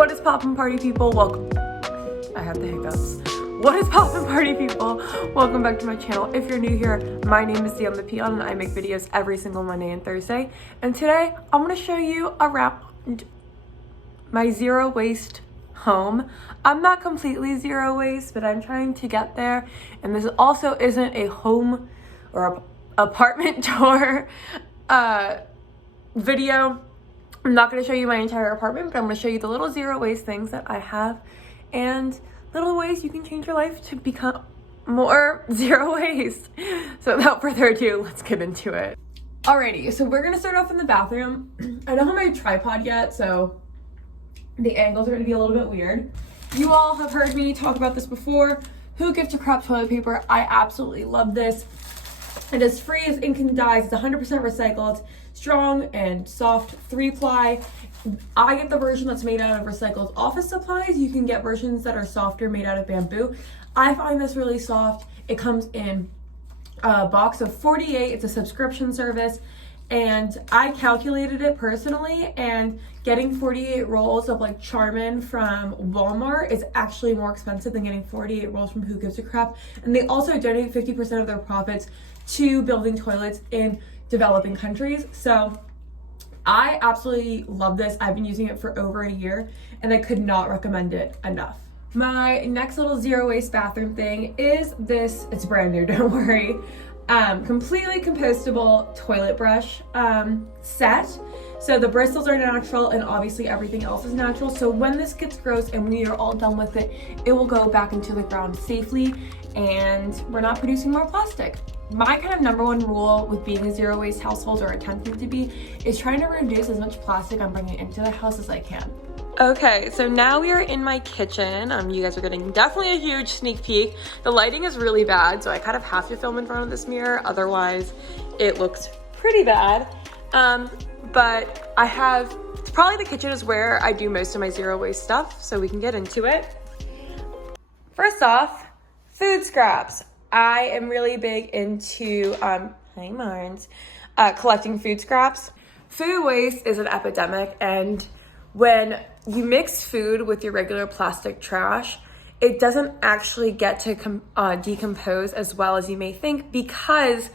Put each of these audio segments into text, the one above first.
What is poppin' party people? Welcome. I have the hiccups. What is poppin' party people? Welcome back to my channel. If you're new here, my name is Dion the Peon and I make videos every single Monday and Thursday. And today I'm gonna show you around my zero waste home. I'm not completely zero waste, but I'm trying to get there. And this also isn't a home or apartment tour video. I'm not going to show you my entire apartment, but I'm going to show you the little zero waste things that I have and little ways you can change your life to become more zero waste. So without further ado, let's get into it. Alrighty, so we're going to start off in the bathroom. I don't have my tripod yet, so the angles are going to be a little bit weird. You all have heard me talk about this before. Who gives a crap toilet paper? I absolutely love this. It is free as ink and dyes. It's 100% recycled, strong and soft, 3-ply. I get the version that's made out of recycled office supplies. You can get versions that are softer, made out of bamboo. I find this really soft. It comes in a box of 48. It's a subscription service. And I calculated it personally, and getting 48 rolls of like Charmin from Walmart is actually more expensive than getting 48 rolls from Who Gives a Crap. And they also donate 50% of their profits to building toilets in developing countries. So I absolutely love this. I've been using it for over a year and I could not recommend it enough. My next little zero waste bathroom thing is this. It's brand new, don't worry. Completely compostable toilet brush set. So the bristles are natural and obviously everything else is natural. So when this gets gross and when you're all done with it, it will go back into the ground safely and we're not producing more plastic. My kind of number one rule with being a zero waste household or attempting to be is trying to reduce as much plastic I'm bringing into the house as I can. Okay, so now we are in my kitchen. You guys are getting definitely a huge sneak peek. The lighting is really bad, so I kind of have to film in front of this mirror. Otherwise, it looks pretty bad. But probably the kitchen is where I do most of my zero waste stuff, so we can get into it. First off, food scraps. I am really big into, collecting food scraps. Food waste is an epidemic, and when you mix food with your regular plastic trash, it doesn't actually get to decompose as well as you may think, because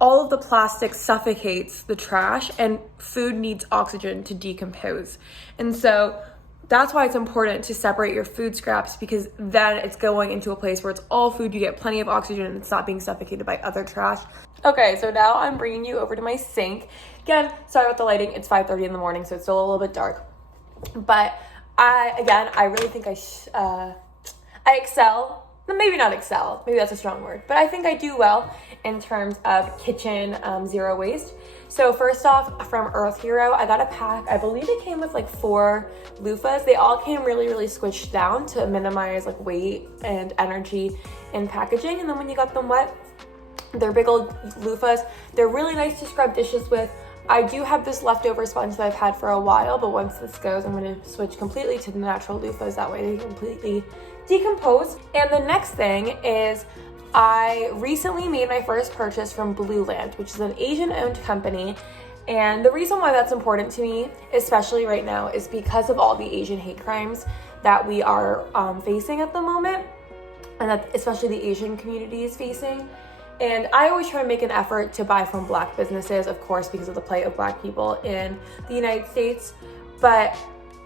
all of the plastic suffocates the trash and food needs oxygen to decompose. And so that's why it's important to separate your food scraps, because then it's going into a place where it's all food, you get plenty of oxygen, and it's not being suffocated by other trash. Okay, so now I'm bringing you over to my sink. Again, sorry about the lighting, it's 5:30 in the morning, so it's still a little bit dark. But I really think I excel. Maybe not excel, maybe that's a strong word, but I think I do well in terms of kitchen zero waste. So first off, from Earth Hero, I got a pack. I believe it came with like 4 loofahs. They all came really, really squished down to minimize like weight and energy in packaging. And then when you got them wet, they're big old loofahs. They're really nice to scrub dishes with. I do have this leftover sponge that I've had for a while, but once this goes, I'm going to switch completely to the natural loofahs. That way they completely decompose. And the next thing is I recently made my first purchase from Blue Land, which is an Asian-owned company. And the reason why that's important to me, especially right now, is because of all the Asian hate crimes that we are facing at the moment, and that especially the Asian community is facing. And I always try to make an effort to buy from Black businesses, of course, because of the plight of Black people in the United States. But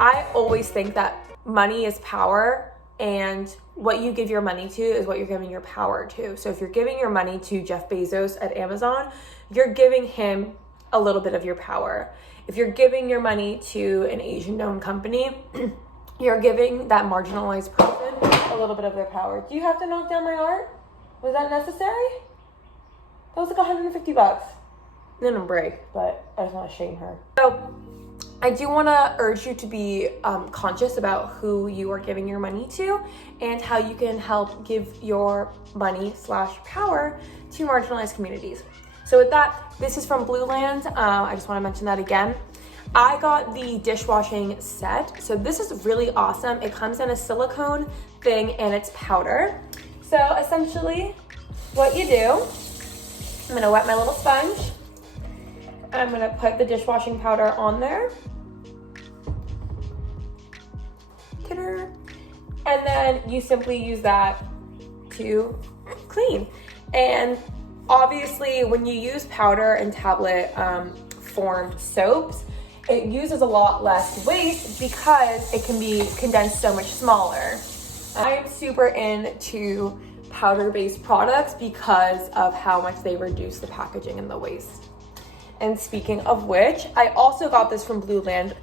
I always think that money is power, and what you give your money to is what you're giving your power to. So if you're giving your money to Jeff Bezos at Amazon, you're giving him a little bit of your power. If you're giving your money to an Asian-owned company, you're giving that marginalized person a little bit of their power. Do you have to knock down my art? Was that necessary? That was like $150. Minimum break, but I just want to shame her. So I do want to urge you to be conscious about who you are giving your money to and how you can help give your money / power to marginalized communities. So with that, this is from Blue Land. I just want to mention that again. I got the dishwashing set. So this is really awesome. It comes in a silicone thing and it's powder. So essentially what you do, I'm gonna wet my little sponge. I'm gonna put the dishwashing powder on there. and then you simply use that to clean. And obviously when you use powder and tablet formed soaps, it uses a lot less waste because it can be condensed so much smaller. I am super into powder-based products because of how much they reduce the packaging and the waste. And speaking of which, I also got this from Blue Land,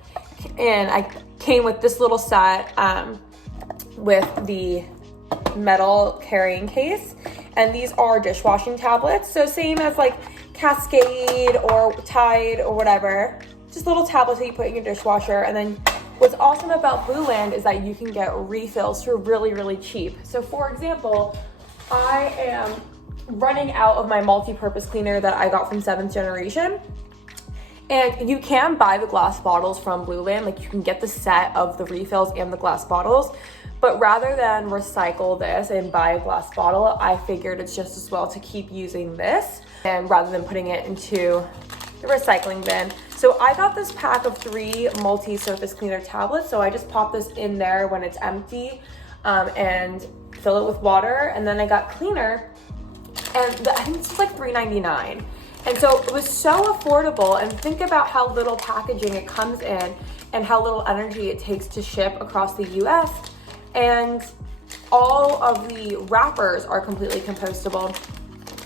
and I came with this little set with the metal carrying case, and these are dishwashing tablets. So same as like Cascade or Tide or whatever, just little tablets that you put in your dishwasher. And then what's awesome about Blue Land is that you can get refills for really, really cheap. So for example, I am running out of my multi-purpose cleaner that I got from 7th Generation. And you can buy the glass bottles from Blue Land, like you can get the set of the refills and the glass bottles. But rather than recycle this and buy a glass bottle, I figured it's just as well to keep using this, and rather than putting it into the recycling bin. So I got this pack of 3 multi-surface cleaner tablets. So I just pop this in there when it's empty and fill it with water. And then I got cleaner, and I think this was like $3.99. And so it was so affordable, and think about how little packaging it comes in and how little energy it takes to ship across the US. And all of the wrappers are completely compostable.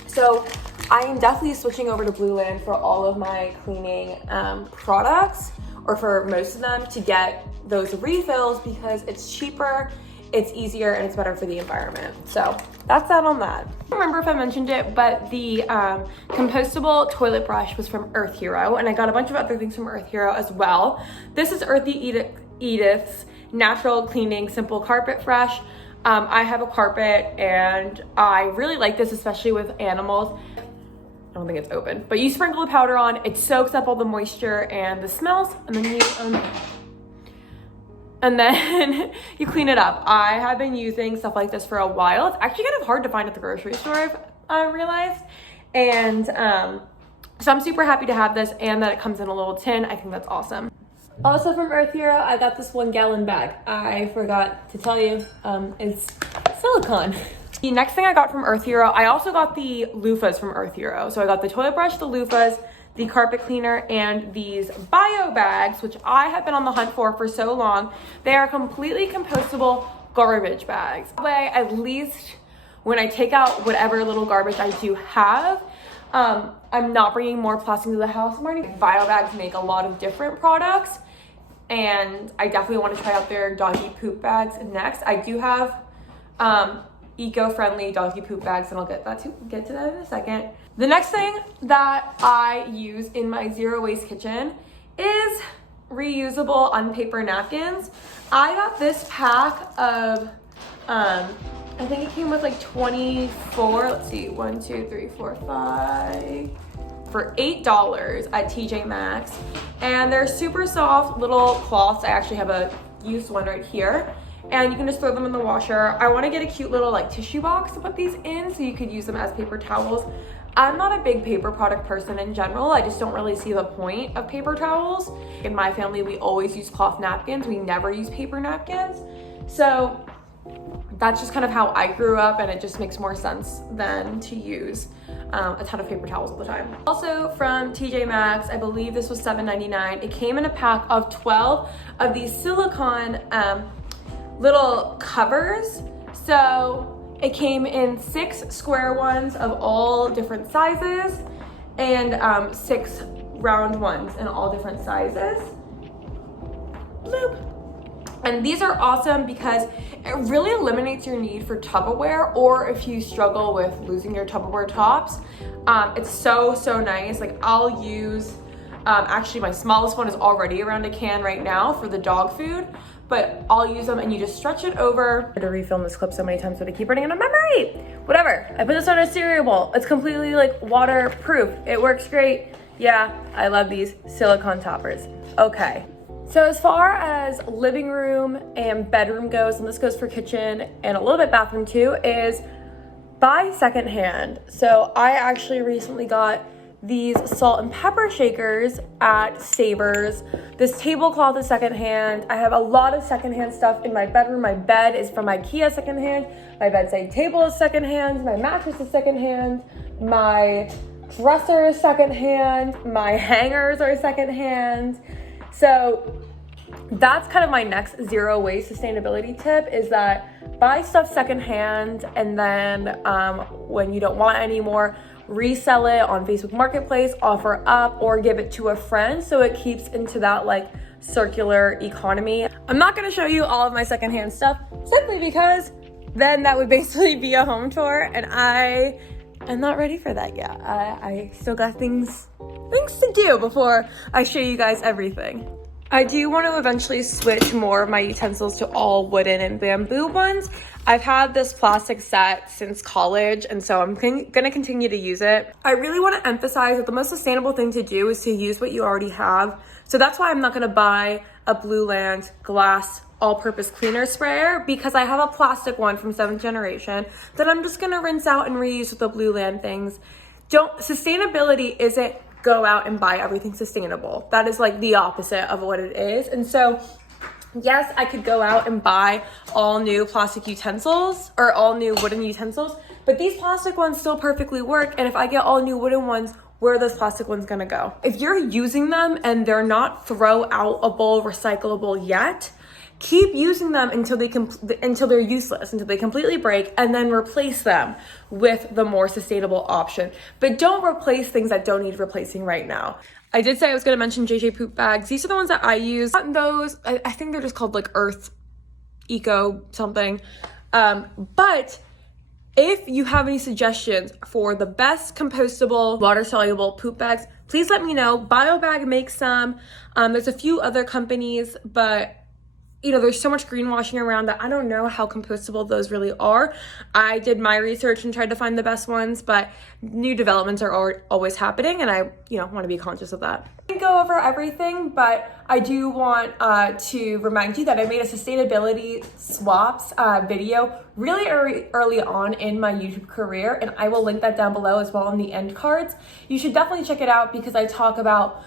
So I am definitely switching over to Blue Land for all of my cleaning products, or for most of them, to get those refills because it's cheaper, it's easier, and it's better for the environment. So that's that on that. I don't remember if I mentioned it, but the compostable toilet brush was from Earth Hero, and I got a bunch of other things from Earth Hero as well. This is Earthy Edith's Natural Cleaning Simple Carpet Fresh. I have a carpet, and I really like this, especially with animals. I don't think it's open, but you sprinkle the powder on, it soaks up all the moisture and the smells, and then you clean it up. I have been using stuff like this for a while. It's actually kind of hard to find at the grocery store, I've realized. And so I'm super happy to have this, and that it comes in a little tin. I think that's awesome. Also from Earth Hero, I got this 1-gallon bag. I forgot to tell you, it's silicone. The next thing I got from Earth Hero, I also got the loofahs from Earth Hero. So I got the toilet brush, the loofahs, the carpet cleaner, and these bio bags, which I have been on the hunt for so long. They are completely compostable garbage bags. That way, at least when I take out whatever little garbage I do have, I'm not bringing more plastic to the house. Bio bags make a lot of different products, and I definitely want to try out their doggy poop bags next. I do have eco-friendly doggy poop bags, and I'll get to that in a second. The next thing that I use in my zero waste kitchen is reusable unpaper napkins. I got this pack of, I think it came with like 24, let's see, 1, 2, 3, 4, 5, for $8 at TJ Maxx. And they're super soft little cloths. I actually have a used one right here. And you can just throw them in the washer. I want to get a cute little like tissue box to put these in so you could use them as paper towels. I'm not a big paper product person in general. I just don't really see the point of paper towels. In my family, we always use cloth napkins. We never use paper napkins. So that's just kind of how I grew up, and it just makes more sense than to use a ton of paper towels all the time. Also from TJ Maxx, I believe this was $7.99. It came in a pack of 12 of these silicone little covers. So it came in 6 square ones of all different sizes, and 6 round ones in all different sizes. Bloop. And these are awesome because it really eliminates your need for Tupperware, or if you struggle with losing your Tupperware tops. It's so nice. Like I'll use, actually my smallest one is already around a can right now for the dog food, but I'll use them, and you just stretch it over. I had to refilm this clip so many times, but I keep running out of memory. Whatever, I put this on a cereal bowl. It's completely like waterproof. It works great. Yeah, I love these silicone toppers. Okay. So as far as living room and bedroom goes, and this goes for kitchen and a little bit bathroom too, is buy secondhand. So I actually recently got these salt and pepper shakers at Savers. This tablecloth is secondhand. I have a lot of secondhand stuff in my bedroom. My bed is from IKEA secondhand. My bedside table is secondhand. My mattress is secondhand. My dresser is secondhand. My hangers are secondhand. So that's kind of my next zero waste sustainability tip, is that buy stuff secondhand, and then when you don't want it anymore, resell it on Facebook Marketplace, offer up, or give it to a friend, so it keeps into that like circular economy. I'm not going to show you all of my secondhand stuff simply because then that would basically be a home tour, and I am not ready for that yet. I still got things to do before I show you guys everything. I do want to eventually switch more of my utensils to all wooden and bamboo ones. I've had this plastic set since college, and so I'm going to continue to use it. I really want to emphasize that the most sustainable thing to do is to use what you already have. So that's why I'm not going to buy a Blue Land glass all-purpose cleaner sprayer, because I have a plastic one from 7th generation that I'm just going to rinse out and reuse with the Blue Land things. Sustainability isn't go out and buy everything sustainable. That is like the opposite of what it is. And so yes, I could go out and buy all new plastic utensils or all new wooden utensils, but these plastic ones still perfectly work. And if I get all new wooden ones, where are those plastic ones gonna go? If you're using them and they're not throw-outable, recyclable yet, keep using them until they're useless, until they completely break, and then replace them with the more sustainable option. But don't replace things that don't need replacing right now. I did say I was going to mention JJ poop bags. These are the ones that I use. Those, I think they're just called like Earth Eco something. But if you have any suggestions for the best compostable, water-soluble poop bags, please let me know. BioBag makes some. There's a few other companies, but there's so much greenwashing around that I don't know how compostable those really are. I did my research and tried to find the best ones, but new developments are always happening, and I, want to be conscious of that. I didn't go over everything, but I do want to remind you that I made a sustainability swaps video really early on in my YouTube career, and I will link that down below as well in the end cards. You should definitely check it out because I talk about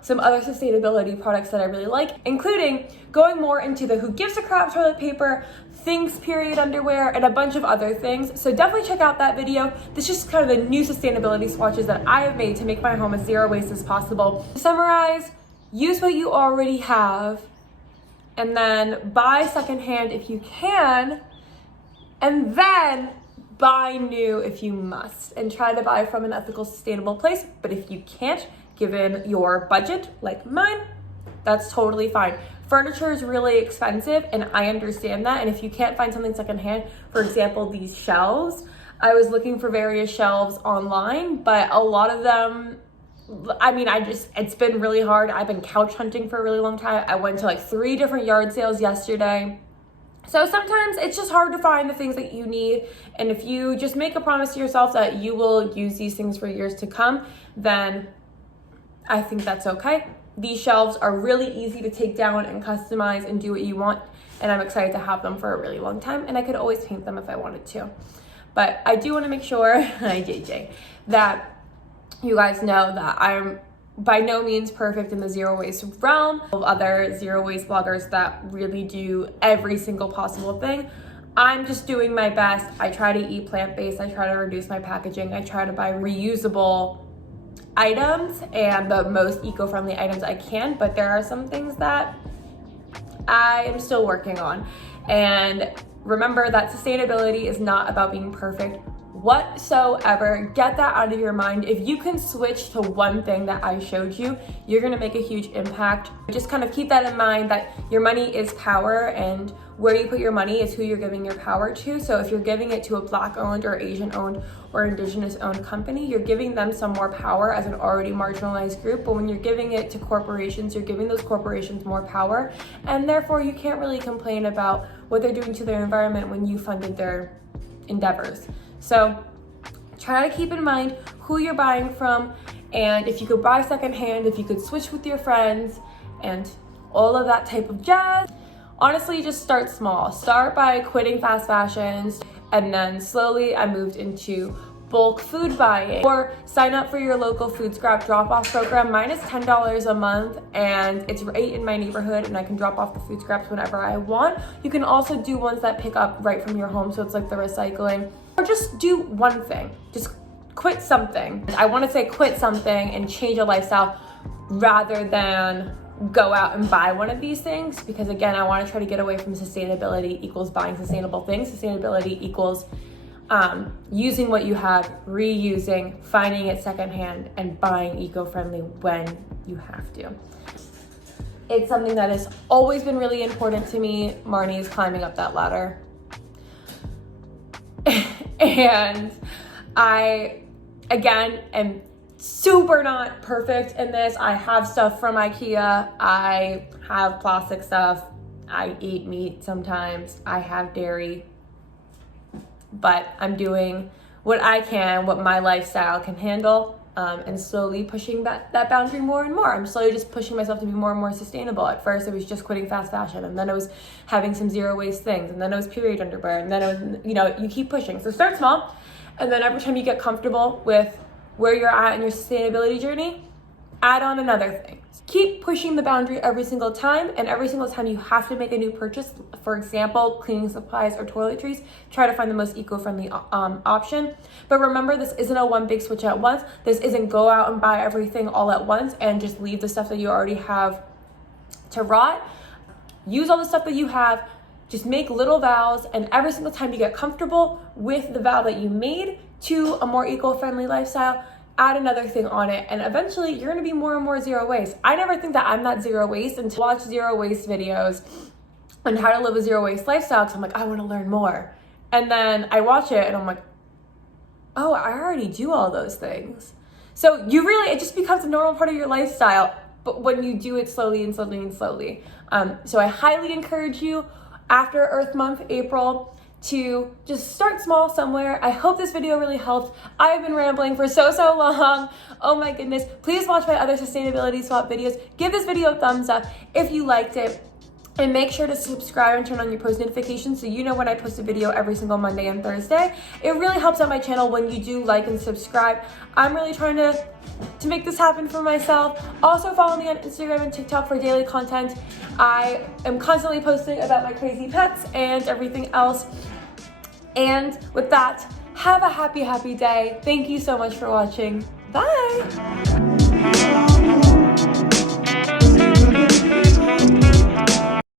some other sustainability products that I really like, including going more into the who gives a crap toilet paper, Thinks period underwear, and a bunch of other things. So definitely check out that video. This is just kind of the new sustainability swatches that I have made to make my home as zero waste as possible. To summarize, use what you already have, and then buy secondhand if you can, and then buy new if you must, and try to buy from an ethical, sustainable place. But if you can't, given your budget like mine, that's totally fine. Furniture is really expensive, and I understand that. And if you can't find something secondhand, for example, these shelves, I was looking for various shelves online, but a lot of them, it's been really hard. I've been couch hunting for a really long time. I went to like 3 different yard sales yesterday. So sometimes it's just hard to find the things that you need. And if you just make a promise to yourself that you will use these things for years to come, then I think that's okay. These shelves are really easy to take down and customize and do what you want. And I'm excited to have them for a really long time. And I could always paint them if I wanted to. But I do want to make sure, hi JJ, that you guys know that I'm by no means perfect in the zero waste realm of other zero waste bloggers that really do every single possible thing. I'm just doing my best. I try to eat plant-based. I try to reduce my packaging. I try to buy reusable items and the most eco-friendly items I can, but there are some things that I am still working on. And remember that sustainability is not about being perfect whatsoever. Get that out of your mind. If you can switch to one thing that I showed you, you're gonna make a huge impact. Just kind of keep that in mind, that your money is power, and where you put your money is who you're giving your power to. So if you're giving it to a Black owned or Asian owned or Indigenous owned company, you're giving them some more power as an already marginalized group. But when you're giving it to corporations, you're giving those corporations more power, and therefore you can't really complain about what they're doing to their environment when you funded their endeavors. So try to keep in mind who you're buying from, and if you could buy secondhand, if you could switch with your friends and all of that type of jazz. Honestly, just start small. Start by quitting fast fashions, and then slowly I moved into bulk food buying, or sign up for your local food scrap drop-off program. Mine is $10 a month, and it's right in my neighborhood, and I can drop off the food scraps whenever I want. You can also do ones that pick up right from your home, so it's like the recycling. Or just do one thing, just quit something. I want to say quit something and change a lifestyle rather than go out and buy one of these things, because again, I want to try to get away from sustainability equals buying sustainable things. Sustainability equals using what you have, reusing, finding it secondhand, and buying eco-friendly when you have to. It's something that has always been really important to me. Marnie is climbing up that ladder. And I, again, am super not perfect in this. I have stuff from IKEA. I have plastic stuff. I eat meat sometimes. I have dairy. But I'm doing what I can, what my lifestyle can handle, and slowly pushing that boundary more and more. I'm slowly just pushing myself to be more and more sustainable. At first, it was just quitting fast fashion, and then it was having some zero waste things, and then it was period underwear, and then it was, you keep pushing. So start small, and then every time you get comfortable with where you're at in your sustainability journey, add on another thing. Keep pushing the boundary every single time, and every single time you have to make a new purchase, for example, cleaning supplies or toiletries, try to find the most eco-friendly option. But remember, this isn't a one big switch at once. This isn't go out and buy everything all at once and just leave the stuff that you already have to rot. Use all the stuff that you have, just make little vows, and every single time you get comfortable with the vow that you made to a more eco-friendly lifestyle, add another thing on it, and eventually you're gonna be more and more zero waste. I never think that I'm not zero waste until I watch zero waste videos on how to live a zero waste lifestyle, because I'm like, I wanna learn more. And then I watch it and I'm like, oh, I already do all those things. So it just becomes a normal part of your lifestyle, but when you do it slowly and slowly and slowly. So I highly encourage you after Earth Month, April, to just start small somewhere. I hope this video really helped. I have been rambling for so long. Oh my goodness. Please watch my other sustainability swap videos. Give this video a thumbs up if you liked it. And make sure to subscribe and turn on your post notifications so you know when I post a video every single Monday and Thursday. It really helps out my channel when you do like and subscribe. I'm really trying to make this happen for myself. Also follow me on Instagram and TikTok for daily content. I am constantly posting about my crazy pets and everything else. And with that, have a happy day. Thank you so much for watching. Bye.